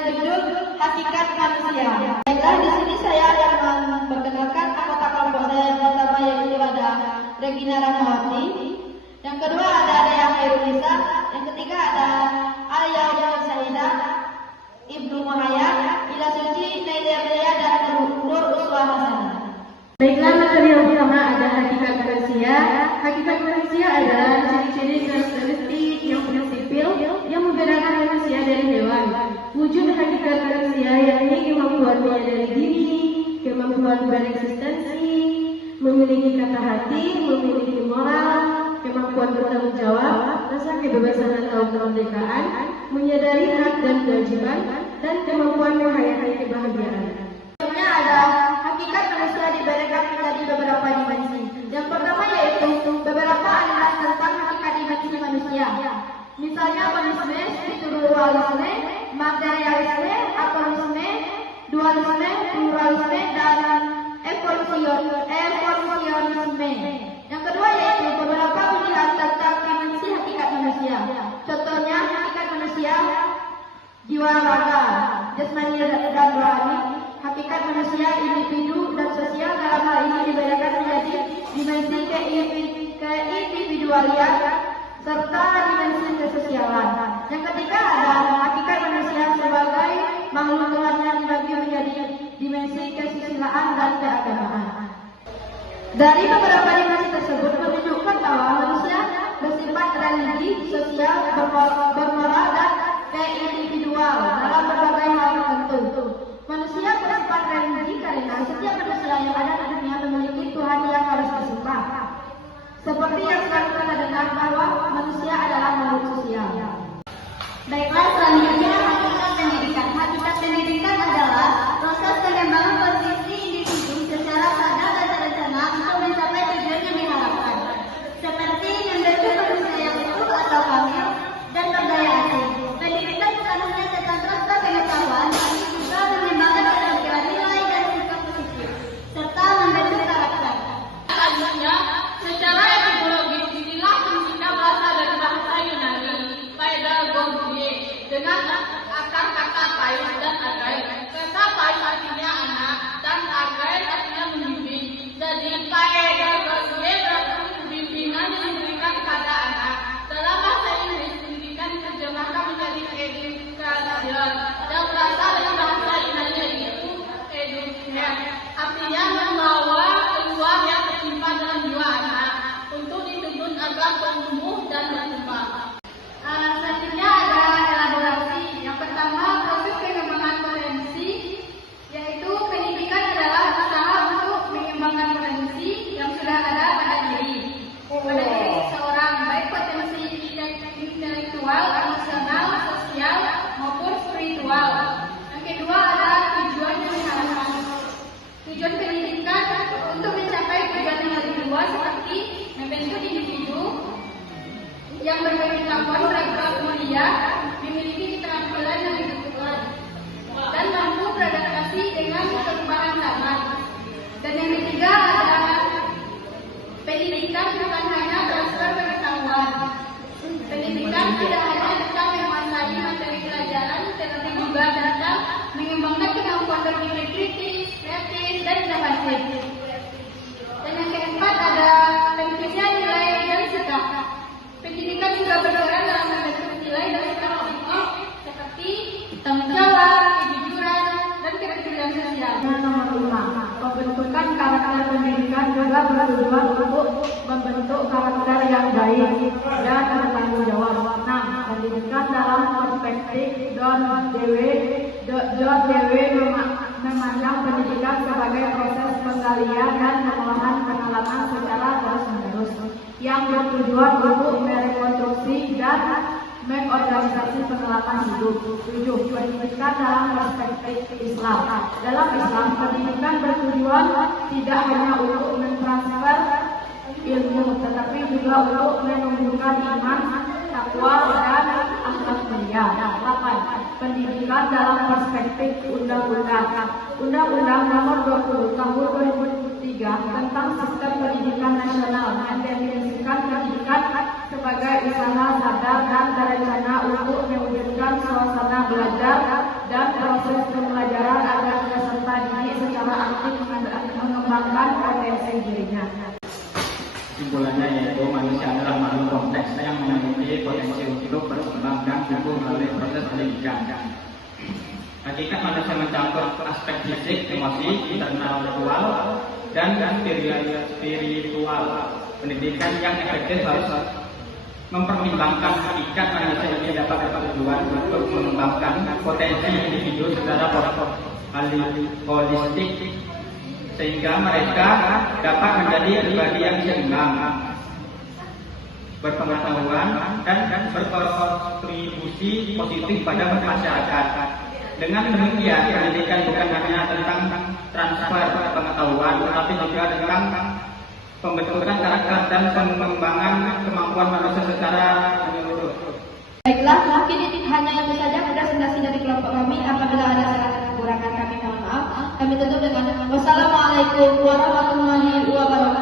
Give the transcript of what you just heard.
berjudul Hakikat Manusia. Baiklah, di sini saya akan memperkenalkan anggota kelompok saya yang pertama, yaitu ada Regina Rahmawati. Yang kedua ada Dea Khairunisa. Yang ketiga ada Alia Saidah, Ibnu Mahayat, Ila Suci, Naida Ria, dan Nur Uswah Hasanah. Baiklah, materi yang pertama ada hakikat manusia. Hakikat manusia adalah ciri-ciri karakteristik yang prinsipil yang membedakan manusia dari hewan. Wujud hakikat manusia yakni kemampuan menyadari diri, kemampuan bereksistensi, memiliki kata hati, memiliki moral, kemampuan bertanggung jawab, rasa kebebasan atau kemerdekaan, menyadari hak dan kewajiban, dan kemampuan menghayati kebahagiaan. Selanjutnya ada hakikat manusia dibedakan menjadi beberapa dimensi. Yang pertama yaitu beberapa aliran tentang hakikat dimensi manusia. Misalnya monisme, spiritualisme, materialisme, atomisme, dualisme, pluralisme, dan evolusionisme. Yang kedua yaitu beberapa pilihan tentang dimensi hakikat manusia. Contohnya hakikat manusia jiwa raga, jasmani dan rohani. Hakikat manusia individu dan sosial dalam hal ini dibedakan menjadi dimensi keindividualian serta dimensi kesosialan. Yang ketiga ada hakikat manusia sebagai makhluk Tuhan yang dibagi menjadi dimensi kesusilaan dan keagamaan. Dari beberapa dimensi tersebut menunjukkan bahwa manusia bersifat religi, sosial, bermoral, dan keindividual dalam berbagai hal tertentu. Manusia bersifat religi karena setiap manusia yang ada di dunia memiliki Tuhan yang harus disembah. Seperti yang selalu kita dengar bahwa manusia adalah makhluk sosial. Baiklah, selanjutnya hakikat pendidikan. Hakikat pendidikan adalah proses pengembangan posisi individu secara sadar dan terencana untuk mencapai tujuan yang diharapkan, seperti membentuk manusia yang utuh atau kamil dan berdaya asing. Pendidikan bukan hanya tentang transfer pengetahuan, tapi juga mengembangkan keterampilan nilai dan sikap positif, serta membentuk karakter. Selanjutnya, secara etimologis istilah fisika berasal dari bahasa Yunani pedagogie dengan akar kata pais dan agai. Kata pais artinya anak dan agai artinya membimbing. Jadi pedagogie berarti bimbingan yang diberikan kepada anak. Dalam bahasa Inggris, pendidikan diterjemahkan menjadi education yang berasal dari bahasa Yunani yaitu education, artinya membawa keluar yang tersimpan dalam jiwa anak untuk dituntun agar tumbuh dan berkembang. Selanjutnya ada elaborasi. Yang pertama, proses pengembangan potensi, yaitu pendidikan adalah usaha untuk mengembangkan potensi yang sudah ada pada diri seorang, baik potensi intelektual, emosional, sosial, maupun spiritual. Yang kedua ada tujuan yang diharapkan. Tujuan pendidikan untuk mencapai tujuan yang lebih luas seperti membentuk individu yang berpengetahuan beragam mulia, memiliki keterampilan yang dibutuhkan, dan mampu beradaptasi dengan perubahan zaman. Dan yang ketiga adalah pendidikan bukan hanya transfer pengetahuan. Pendidikan tidak hanya tentang menguasai materi pelajaran, tetapi juga tentang mengembangkan kemampuan berpikir kritis, kreatif, dan inovatif. Dan yang keempat ada pentingnya nilai dan sikap. Pendidikan juga berperan dalam membentuk nilai dan sikap positif seperti tanggung jawab, kejujuran, dan kepedulian sosial. Nomor 5, pembentukan karakter pendidikan juga bertujuan untuk membentuk karakter yang baik dan bertanggung jawab. 6. Pendidikan dalam perspektif Don Dewey memandang pendidikan sebagai proses penggalian dan pengolahan pengalaman secara terus-menerus yang bertujuan untuk merekonstruksi dan mengorganisasi pengalaman hidup. 7. Pendidikan dalam perspektif Islam. Dalam Islam, pendidikan bertujuan tidak hanya untuk mentransfer ilmu, tetapi juga untuk menumbuhkan iman, takwa, dan akhlak mulia. 8. Pendidikan dalam perspektif undang-undang. Undang-Undang Nomor 20 Tahun 2003 tentang Sistem Pendidikan Nasional mendefinisikan pendidikan sebagai usaha sadar dan berencana untuk mewujudkan suasana belajar dan proses pembelajaran agar peserta didik secara aktif mengembangkan potensi dirinya. Kesimpulannya yaitu manusia adalah makhluk kompleks yang memiliki potensi untuk berkembang dan tumbuh melalui proses pendidikan. Hakikat manusia mencakup aspek fisik, emosi, intelektual, dan spiritual. Pendidikan yang efektif harus mempertimbangkan hakikat manusia ini dapat bertujuan untuk mengembangkan potensi individu secara holistik sehingga mereka dapat menjadi pribadi yang seimbang, berpengetahuan dan berkontribusi positif pada masyarakat. Dengan demikian, pendidikan bukan hanya tentang transfer pengetahuan, tetapi juga tentang pembentukan karakter dan pengembangan kemampuan manusia secara menyeluruh. Baiklah, mungkin hanya itu saja presentasi dari kelompok kami. Apabila ada salah kekurangan kami mohon maaf. Kami tutup dengan wassalamualaikum warahmatullahi wabarakatuh.